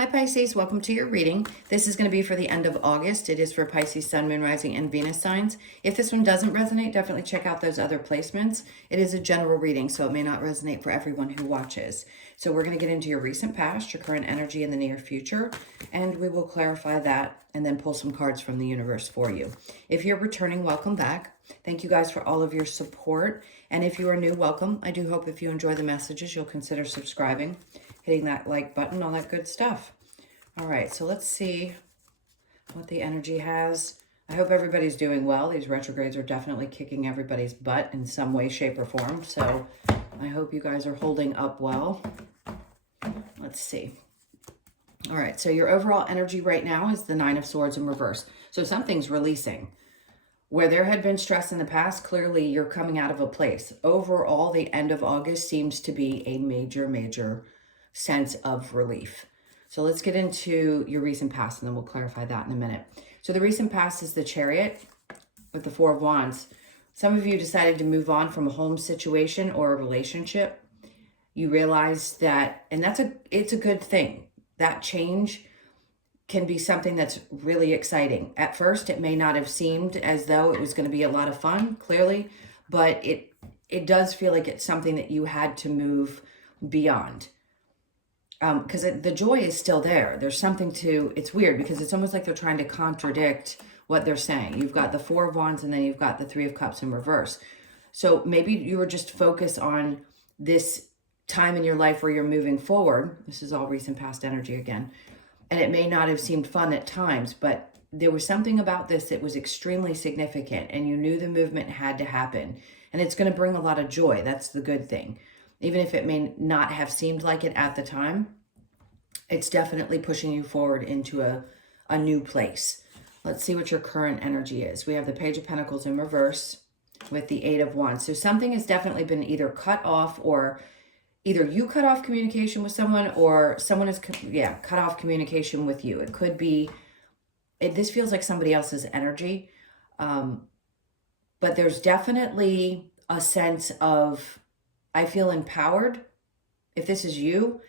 Hi Pisces, welcome to your reading. This is going to be for the end of August. It is for Pisces, Sun, Moon, Rising, and Venus signs. If this one doesn't resonate, definitely check out those other placements. It is a general reading, so it may not resonate for everyone who watches. So we're going to get into your recent past, your current energy in the near future, and we will clarify that and then pull some cards from the universe for you. If you're returning, welcome back. Thank you guys for all of your support. And if you are new, welcome. I do hope if you enjoy the messages, you'll consider subscribing, hitting that like button, all that good stuff. All right, so let's see what the energy has. I hope everybody's doing well. These retrogrades are definitely kicking everybody's butt in some way, shape, or form. So I hope you guys are holding up well. Let's see. All right, so your overall energy right now is the Nine of Swords in reverse. So something's releasing. Where there had been stress in the past, clearly you're coming out of a place. Overall, the end of August seems to be a major sense of relief. So let's get into your recent past and then we'll clarify that in a minute. So the recent past is the Chariot with the Four of Wands. Some of you decided to move on from a home situation or a relationship. You realize that, and it's a good thing. That change can be something that's really exciting. At first, it may not have seemed as though it was going to be a lot of fun, clearly, but it does feel like it's something that you had to move beyond. Because the joy is still there. There's something to, it's weird because it's almost like they're trying to contradict what they're saying. You've got the Four of Wands and then you've got the Three of Cups in reverse. So maybe you were just focused on this time in your life where you're moving forward. This is all recent past energy again. And it may not have seemed fun at times, but there was something about this that was extremely significant and you knew the movement had to happen. And it's going to bring a lot of joy. That's the good thing. Even if it may not have seemed like it at the time, it's definitely pushing you forward into a new place. Let's see what your current energy is. We have the Page of Pentacles in reverse with the Eight of Wands. So something has definitely been either cut off, or either you cut off communication with someone or someone has cut off communication with you. It could be, this feels like somebody else's energy. But there's definitely a sense of, I feel empowered. If this is you,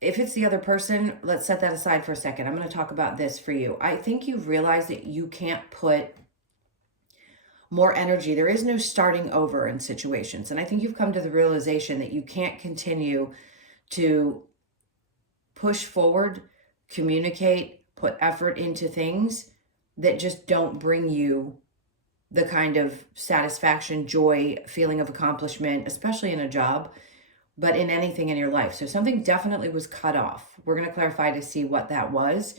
if it's the other person, let's set that aside for a second. I'm going to talk about this for you. I think you've realized that you can't put more energy. There is no starting over in situations. And I think you've come to the realization that you can't continue to push forward, communicate, put effort into things that just don't bring you the kind of satisfaction, joy, feeling of accomplishment, especially in a job, but in anything in your life. So something definitely was cut off. We're going to clarify to see what that was.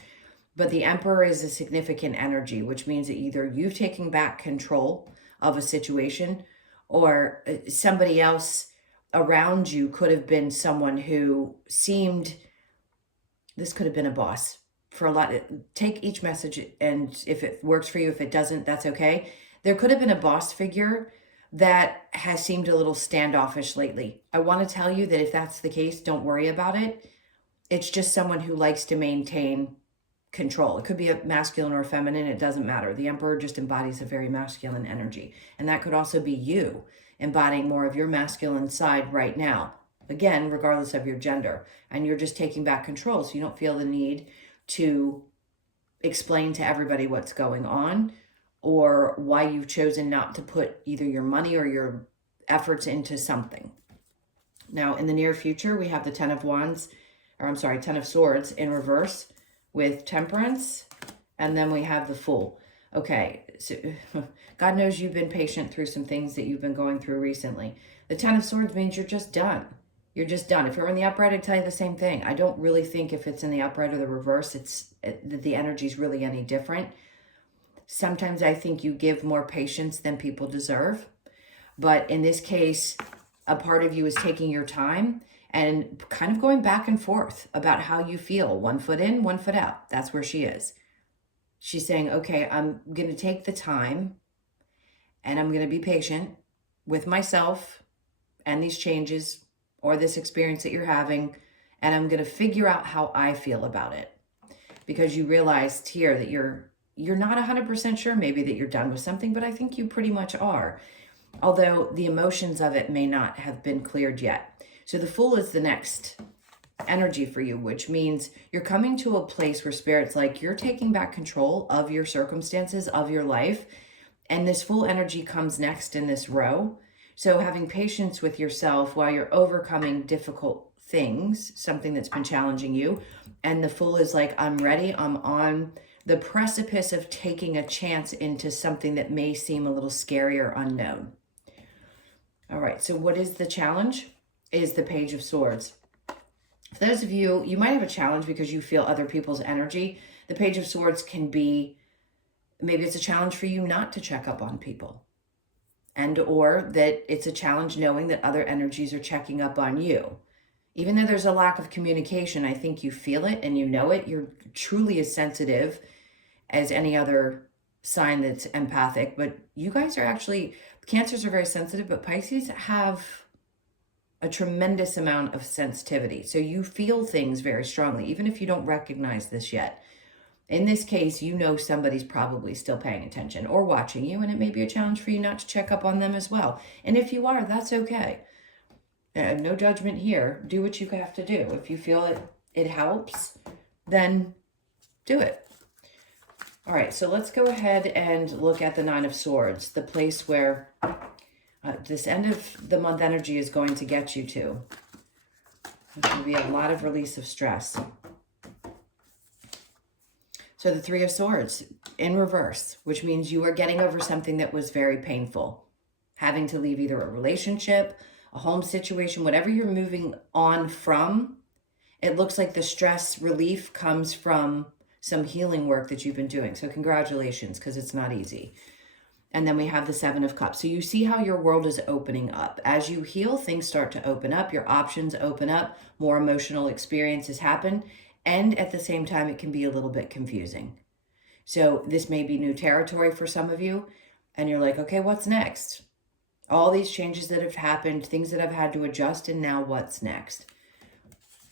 But the Emperor is a significant energy, which means that either you've taken back control of a situation or somebody else around you could have been someone who seemed, this could have been a boss for a lot. Take each message, and if it works for you, if it doesn't, that's okay. There could have been a boss figure that has seemed a little standoffish lately. I want to tell you that if that's the case, don't worry about it. It's just someone who likes to maintain control. It could be a masculine or a feminine. It doesn't matter. The Emperor just embodies a very masculine energy. And that could also be you embodying more of your masculine side right now. Again, regardless of your gender. And you're just taking back control so you don't feel the need to explain to everybody what's going on, or why you've chosen not to put either your money or your efforts into something. Now, in the near future, we have the Ten of Swords in reverse with Temperance, and then we have the Fool. Okay, so God knows you've been patient through some things that you've been going through recently. The Ten of Swords means you're just done. You're just done. If you're in the upright, I'd tell you the same thing. I don't really think if it's in the upright or the reverse, the energy is really any different. Sometimes I think you give more patience than people deserve. But in this case, a part of you is taking your time and kind of going back and forth about how you feel. 1 foot in, 1 foot out. That's where she is. She's saying, okay, I'm going to take the time and I'm going to be patient with myself and these changes or this experience that you're having. And I'm going to figure out how I feel about it. Because you realized here that you're not 100% sure maybe that you're done with something, but I think you pretty much are. Although the emotions of it may not have been cleared yet. So the Fool is the next energy for you, which means you're coming to a place where Spirit's like, you're taking back control of your circumstances, of your life. And this full energy comes next in this row. So having patience with yourself while you're overcoming difficult things, something that's been challenging you. And the full is like, I'm ready. I'm on the precipice of taking a chance into something that may seem a little scary or unknown. All right, so what is the challenge? Is the Page of Swords. For those of you, you might have a challenge because you feel other people's energy. The Page of Swords can be, maybe it's a challenge for you not to check up on people. And or that it's a challenge knowing that other energies are checking up on you. Even though there's a lack of communication, I think you feel it and you know it. You're truly as sensitive as any other sign that's empathic. But you guys are actually, Cancers are very sensitive, but Pisces have a tremendous amount of sensitivity. So you feel things very strongly, even if you don't recognize this yet. In this case, you know somebody's probably still paying attention or watching you, and it may be a challenge for you not to check up on them as well. And if you are, that's okay. No judgment here. Do what you have to do. If you feel it helps, then do it. All right, so let's go ahead and look at the Nine of Swords, the place where this end of the month energy is going to get you to. There's going to be a lot of release of stress. So the Three of Swords in reverse, which means you are getting over something that was very painful. Having to leave either a relationship, a home situation, whatever you're moving on from, it looks like the stress relief comes from some healing work that you've been doing. So congratulations, because it's not easy. And then we have the Seven of Cups. So you see how your world is opening up. As you heal, things start to open up. Your options open up. More emotional experiences happen. And at the same time, it can be a little bit confusing. So this may be new territory for some of you. And you're like, okay, what's next? All these changes that have happened, things that I've had to adjust, and now what's next?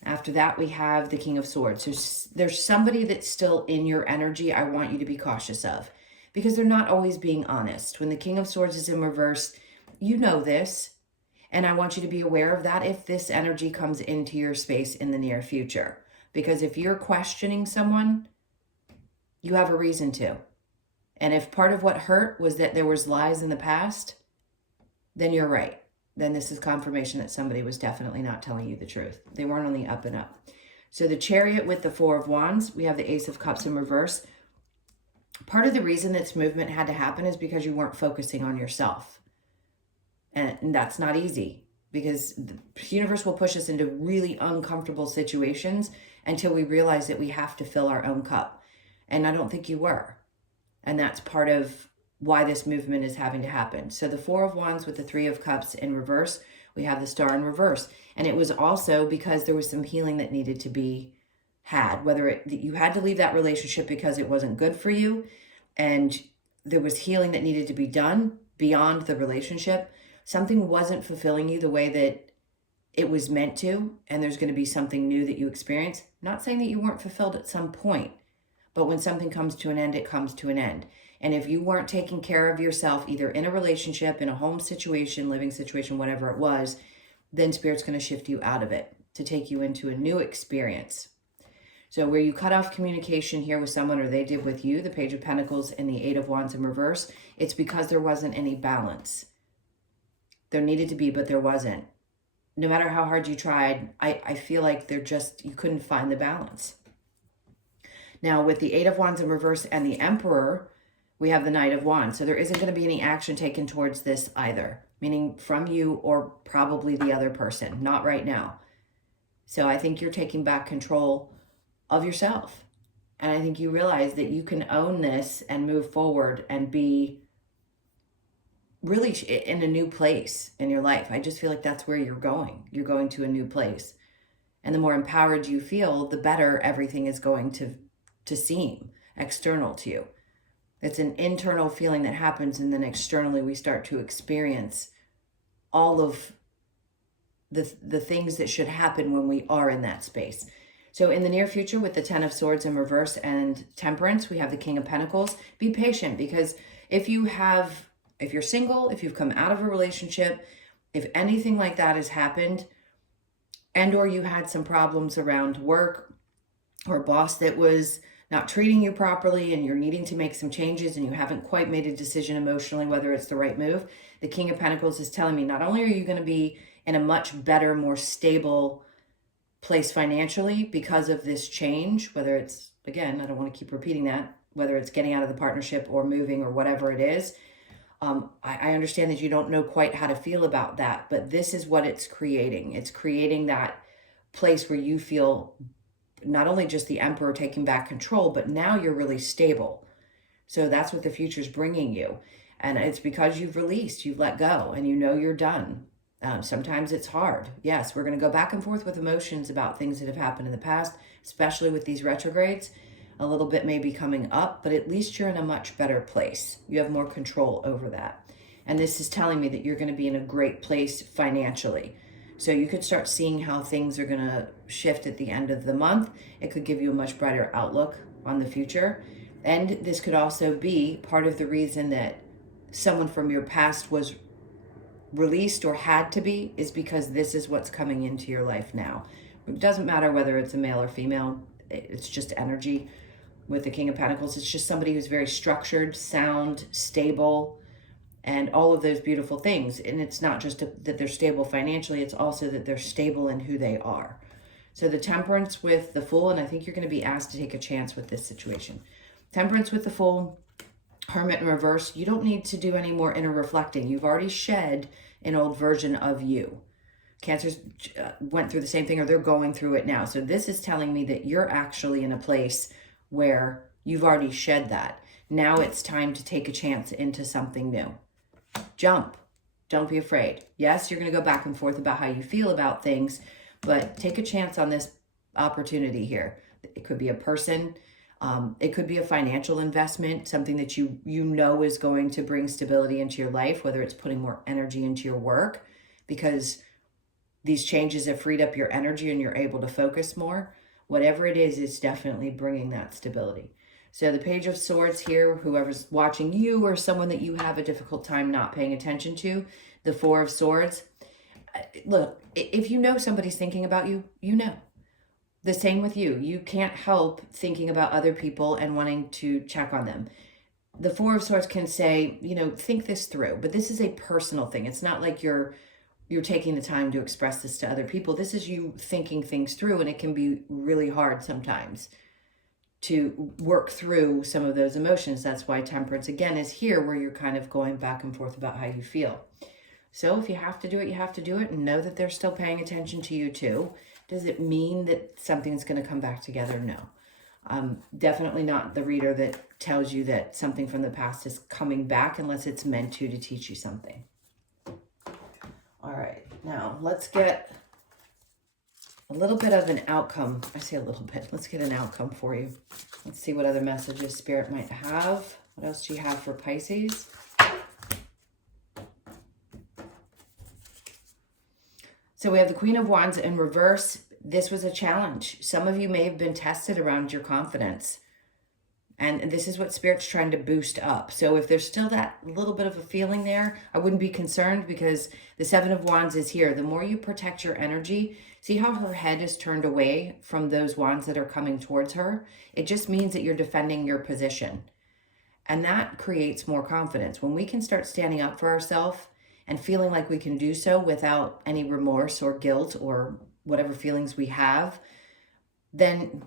After that, we have the King of Swords. So there's somebody that's still in your energy I want you to be cautious of, because they're not always being honest. When the King of Swords is in reverse, you know this, and I want you to be aware of that if this energy comes into your space in the near future. Because if you're questioning someone, you have a reason to. And if part of what hurt was that there was lies in the past, then you're right. Then this is confirmation that somebody was definitely not telling you the truth. They weren't on the up and up. So the Chariot with the Four of Wands, we have the Ace of Cups in reverse. Part of the reason this movement had to happen is because you weren't focusing on yourself. And that's not easy, because the universe will push us into really uncomfortable situations until we realize that we have to fill our own cup. And I don't think you were. And that's part of why this movement is having to happen. So the Four of Wands with the Three of Cups in reverse, we have the Star in reverse. And it was also because there was some healing that needed to be had, whether you had to leave that relationship because it wasn't good for you, and there was healing that needed to be done beyond the relationship. Something wasn't fulfilling you the way that it was meant to, and there's going to be something new that you experience. I'm not saying that you weren't fulfilled at some point, but when something comes to an end, it comes to an end. And if you weren't taking care of yourself, either in a relationship, in a home situation, living situation, whatever it was, then Spirit's going to shift you out of it to take you into a new experience. So where you cut off communication here with someone, or they did with you, the Page of Pentacles and the Eight of Wands in reverse, it's because there wasn't any balance. There needed to be, but there wasn't. No matter how hard you tried, I feel like you couldn't find the balance. Now with the Eight of Wands in reverse and the Emperor, we have the Knight of Wands. So there isn't going to be any action taken towards this either, meaning from you or probably the other person, not right now. So I think you're taking back control of yourself. And I think you realize that you can own this and move forward and be really in a new place in your life. I just feel like that's where you're going. You're going to a new place. And the more empowered you feel, the better everything is going to seem external to you. It's an internal feeling that happens, and then externally we start to experience all of the things that should happen when we are in that space. So in the near future, with the Ten of Swords in reverse and Temperance, we have the King of Pentacles. Be patient, because if you're single, if you've come out of a relationship, if anything like that has happened, and or you had some problems around work or a boss that was not treating you properly and you're needing to make some changes and you haven't quite made a decision emotionally whether it's the right move. The King of Pentacles is telling me not only are you going to be in a much better, more stable place financially because of this change, whether it's, again, I don't want to keep repeating that, whether it's getting out of the partnership or moving or whatever it is. I understand that you don't know quite how to feel about that, but this is what it's creating. It's creating that place where you feel not only just the Emperor taking back control, but now you're really stable. So that's what the future's bringing you. And it's because you've released, you've let go, and you know you're done. Sometimes it's hard. Yes, we're going to go back and forth with emotions about things that have happened in the past, especially with these retrogrades. A little bit may be coming up, but at least you're in a much better place. You have more control over that. And this is telling me that you're going to be in a great place financially. So you could start seeing how things are going to shift at the end of the month. It could give you a much brighter outlook on the future. And this could also be part of the reason that someone from your past was released or had to be, is because this is what's coming into your life now. It doesn't matter whether it's a male or female. It's just energy. With the King of Pentacles, it's just somebody who's very structured, sound, stable, and all of those beautiful things. And it's not just that they're stable financially, it's also that they're stable in who they are. So the Temperance with the Fool, and I think you're going to be asked to take a chance with this situation. Temperance with the Fool, Hermit in reverse. You don't need to do any more inner reflecting. You've already shed an old version of you. Cancers went through the same thing, or they're going through it now. So this is telling me that you're actually in a place where you've already shed that. Now it's time to take a chance into something new. Jump. Don't be afraid. Yes, you're going to go back and forth about how you feel about things, but take a chance on this opportunity here. It could be a person. It could be a financial investment, something that you know is going to bring stability into your life, whether it's putting more energy into your work, because these changes have freed up your energy and you're able to focus more. Whatever it is, it's definitely bringing that stability. So the Page of Swords here, whoever's watching you or someone that you have a difficult time not paying attention to, the Four of Swords. Look, if you know somebody's thinking about you, you know. The same with you. You can't help thinking about other people and wanting to check on them. The Four of Swords can say, think this through, but this is a personal thing. It's not like you're taking the time to express this to other people. This is you thinking things through, and it can be really hard sometimes to work through some of those emotions. That's why Temperance, again, is here, where you're kind of going back and forth about how you feel. So if you have to do it, you have to do it, and know that they're still paying attention to you too. Does it mean that something's going to come back together? No. Definitely not the reader that tells you that something from the past is coming back unless it's meant to teach you something. All right, now let's get a little bit of an outcome. I say a little bit. Let's get an outcome for you. Let's see what other messages Spirit might have. What else do you have for Pisces? So we have the Queen of Wands in reverse. This was a challenge. Some of you may have been tested around your confidence. And this is what Spirit's trying to boost up. So if there's still that little bit of a feeling there, I wouldn't be concerned, because the Seven of Wands is here. The more you protect your energy, see how her head is turned away from those wands that are coming towards her? It just means that you're defending your position. And that creates more confidence. When we can start standing up for ourselves and feeling like we can do so without any remorse or guilt or whatever feelings we have, then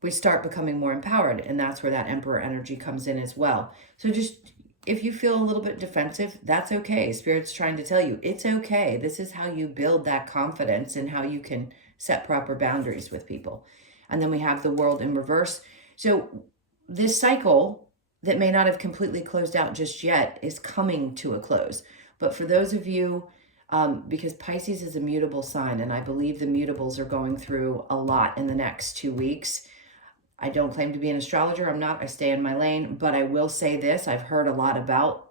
we start becoming more empowered. And that's where that Emperor energy comes in as well. So just, if you feel a little bit defensive, that's okay. Spirit's trying to tell you, it's okay. This is how you build that confidence and how you can set proper boundaries with people. And then we have the World in reverse. So this cycle that may not have completely closed out just yet is coming to a close. But for those of you, because Pisces is a mutable sign, and I believe the mutables are going through a lot in the next 2 weeks. I don't claim to be an astrologer. I'm not. I stay in my lane. But I will say this. I've heard a lot about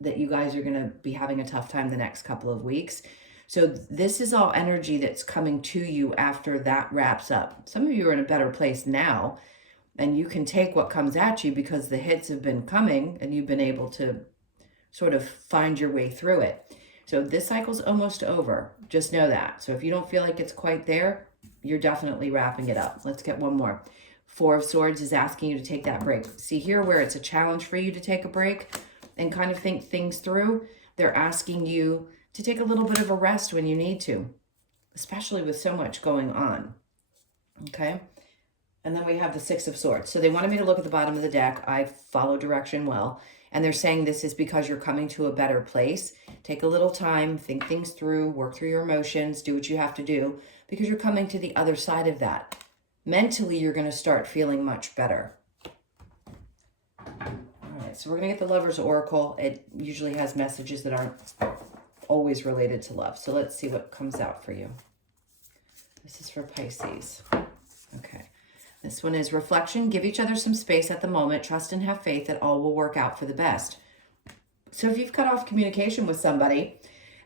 that you guys are going to be having a tough time the next couple of weeks. So this is all energy that's coming to you after that wraps up. Some of you are in a better place now, and you can take what comes at you because the hits have been coming and you've been able to sort of find your way through it. So this cycle's almost over. Just know that. So if you don't feel like it's quite there, you're definitely wrapping it up. Let's get one more. Four of Swords is asking you to take that break. See here where it's a challenge for you to take a break and kind of think things through. They're asking you to take a little bit of a rest when you need to, especially with so much going on. Okay? And then we have the Six of Swords. So they wanted me to look at the bottom of the deck. I follow direction well. And they're saying this is because you're coming to a better place. Take a little time, think things through, work through your emotions, do what you have to do, because you're coming to the other side of that. Mentally, you're going to start feeling much better. All right, so we're going to get the Lover's Oracle. It usually has messages that aren't always related to love. So let's see what comes out for you. This is for Pisces. Okay. This one is reflection. Give each other some space at the moment. Trust and have faith that all will work out for the best. So if you've cut off communication with somebody,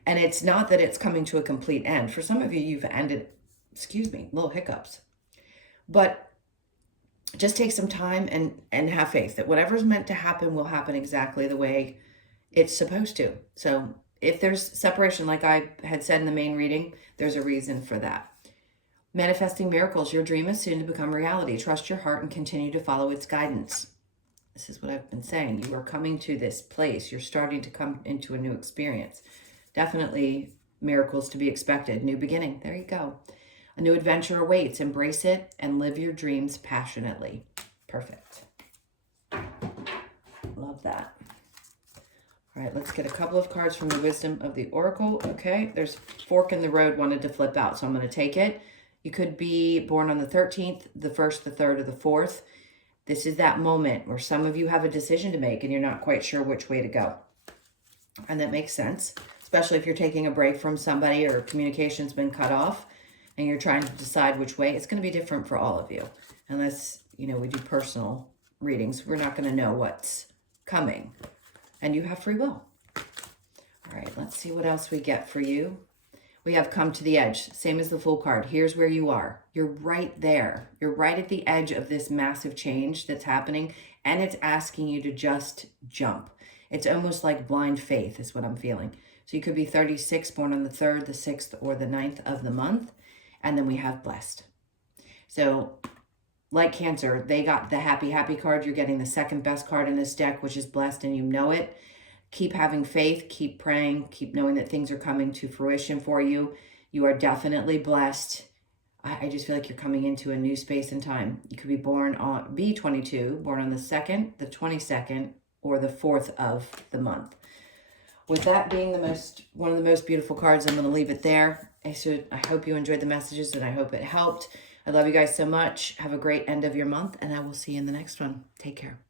and it's not that it's coming to a complete end. For some of you, you've ended, little hiccups. But just take some time and have faith that whatever's meant to happen will happen exactly the way it's supposed to. So if there's separation, like I had said in the main reading, there's a reason for that. Manifesting miracles. Your dream is soon to become reality. Trust your heart and continue to follow its guidance. This is what I've been saying. You are coming to this place. You're starting to come into a new experience. Definitely miracles to be expected. New beginning. There you go. A new adventure awaits. Embrace it and live your dreams passionately. Perfect. Love that. All right, let's get a couple of cards from the Wisdom of the Oracle. Okay, there's fork in the road wanted to flip out, so I'm going to take it. You could be born on the 13th, the 1st, the 3rd, or the 4th. This is that moment where some of you have a decision to make and you're not quite sure which way to go. And that makes sense, especially if you're taking a break from somebody or communication's been cut off and you're trying to decide which way. It's going to be different for all of you. Unless, we do personal readings, we're not going to know what's coming. And you have free will. All right, let's see what else we get for you. We have come to the edge, same as the Fool card. Here's where you are. You're right there. You're right at the edge of this massive change that's happening, and it's asking you to just jump. It's almost like blind faith is what I'm feeling. So you could be 36, born on the 3rd, the 6th, or the 9th of the month, and then we have blessed. So like Cancer, they got the happy card. You're getting the second best card in this deck, which is blessed, and you know it. Keep having faith, keep praying, keep knowing that things are coming to fruition for you. You are definitely blessed. I just feel like you're coming into a new space and time. You could be born on B22, born on the 2nd, the 22nd, or the 4th of the month. With that being one of the most beautiful cards, I'm going to leave it there. I hope you enjoyed the messages and I hope it helped. I love you guys so much. Have a great end of your month and I will see you in the next one. Take care.